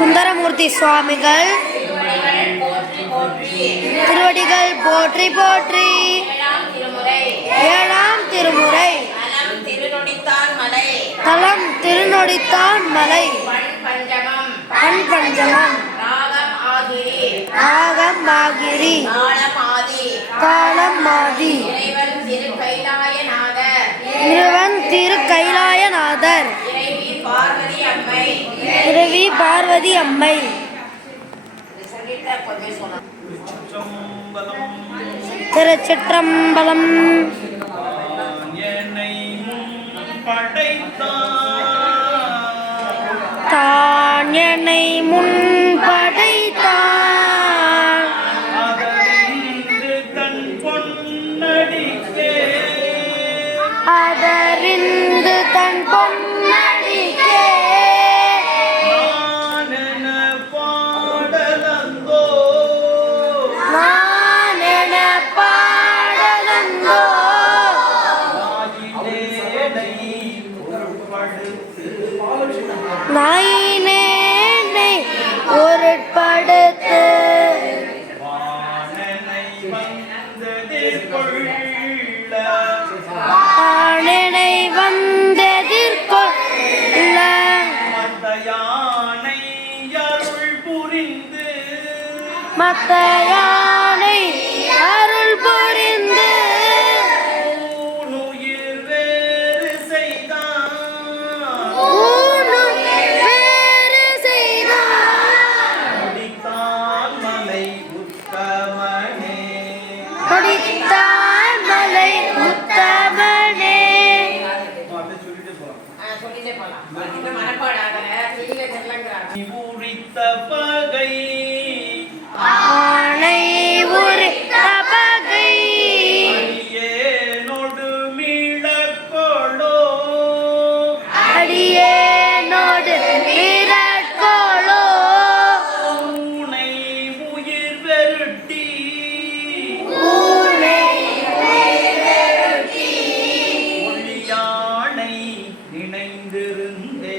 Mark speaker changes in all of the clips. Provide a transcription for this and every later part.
Speaker 1: சுந்தரமூர்த்தி சுவாமிகள். திருவடிகள் போற்றி போற்றி. ஏழாம் திருமுறை. தலம் திருநொடித்தான் மலை. பண் பஞ்சமம் ஆகம் ஆகிரி காலம் மாதி இருவன் திரு கைலாயநாதர் தேவி பார்வதி அம்மை. திருச்சிற்றம்பலம். தான் என்னை முன் படைத்தான்.
Speaker 2: அதறிந்து தன் பொன்
Speaker 1: மத்த யானை அருள் புரிந்து
Speaker 2: சொல்லிட்டே போலாம். மனப்பாடாக மறைந்திருந்தே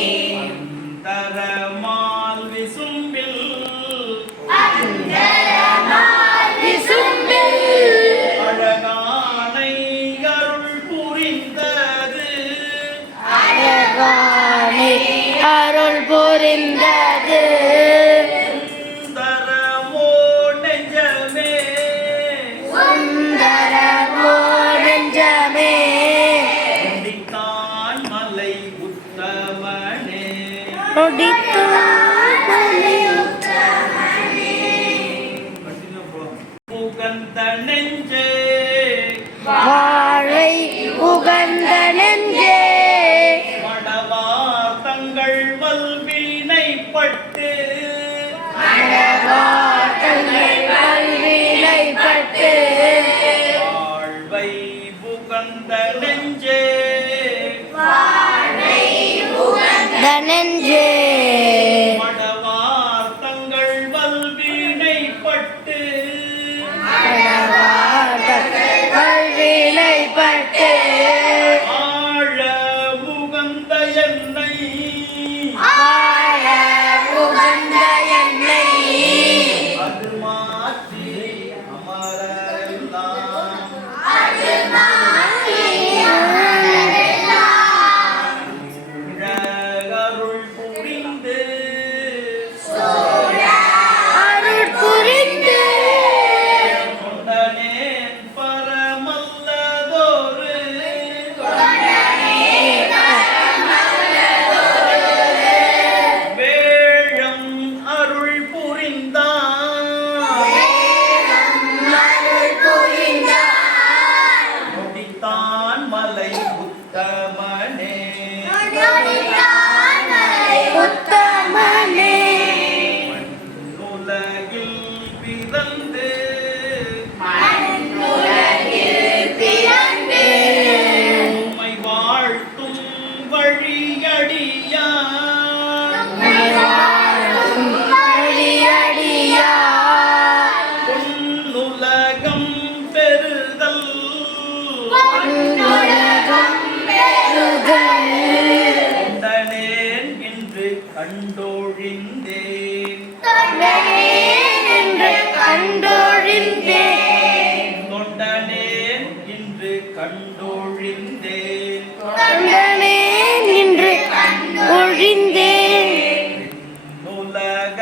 Speaker 1: Ben and Jerry's.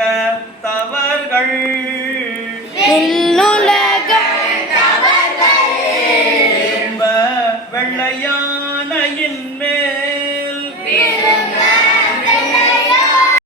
Speaker 2: உலக